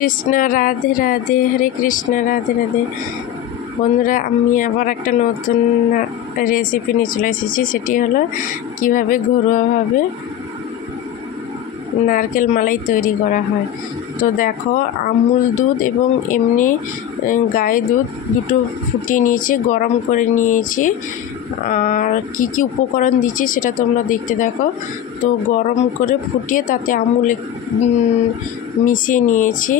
কৃষ্ণ রাধে রাধে, হরে কৃষ্ণ রাধে রাধে। বন্ধুরা, আমি আবার একটা নতুন রেসিপি নিয়ে চলে এসেছি। সেটি হলো কিভাবে ঘরোয়াভাবে নারকেল মালাই তৈরি করা হয়। তো দেখো, আমুল দুধ এবং এমনি গায়ে দুধ দুটো ফুটিয়ে নিয়েছি, গরম করে নিয়েছি। আর কি কি উপকরণ দিচ্ছি সেটা তোমরা দেখতে দেখো। তো গরম করে ফুটিয়ে তাতে আমুল মিশিয়ে নিয়েছি।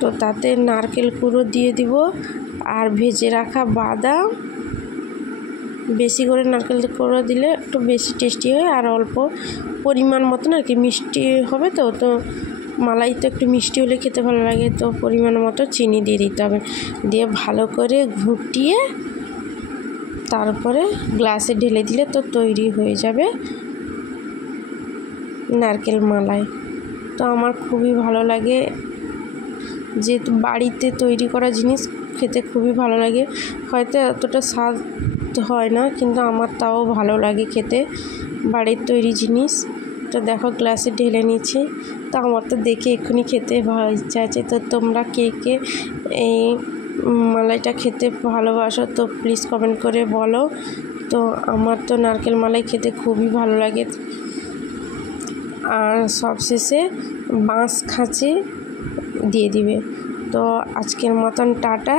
তো তাতে নারকেল কুড়ো দিয়ে দিব আর ভেজে রাখা বাদাম। বেশি করে নারকেল কুড়ো দিলে একটু বেশি টেস্টি হয়, আর অল্প পরিমাণ মতন আর কি মিষ্টি হবে। তো তো মালাই তো একটু মিষ্টি হলে খেতে ভালো লাগে, তো পরিমাণ মতো চিনি দিয়ে দিতে হবে। দিয়ে ভালো করে ঘুটিয়ে তারপরে গ্লাসে ঢেলে দিলে তো তৈরি হয়ে যাবে নারকেল মালাই। তো আমার খুবই ভালো লাগে, যেহেতু বাড়িতে তৈরি করা জিনিস খেতে খুবই ভালো লাগে। হয়তো এতটা স্বাদ হয় না, কিন্তু আমার তাও ভালো লাগে খেতে বাড়ির তৈরি জিনিস। তো দেখো, গ্লাসে ঢেলে নিচ্ছি। তো আমার তো দেখে এক্ষুনি খেতে ইচ্ছা আছে। তো তোমরা কে কে এই মালাইটা খেতে ভালোবাসো তো প্লিজ কমেন্ট করে বলো। তো আমার তো নারকেল মালাই খেতে খুবই ভালো লাগে। আর সবশেষে বাঁশ খাঁচি দিয়ে দিবে। তো আজকের মতন টাটা,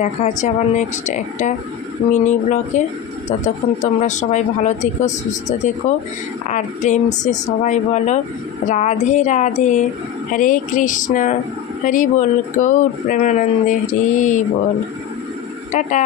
দেখা হচ্ছে আবার নেক্সট একটা মিনি ব্লগে। ততক্ষণ তোমরা সবাই ভালো থেকো, সুস্থ থেকো, আর প্রেম সে সবাই বলো রাধে রাধে, হরে কৃষ্ণ হরি বল, গৌর প্রেমানন্দে হরি বল। টাটা।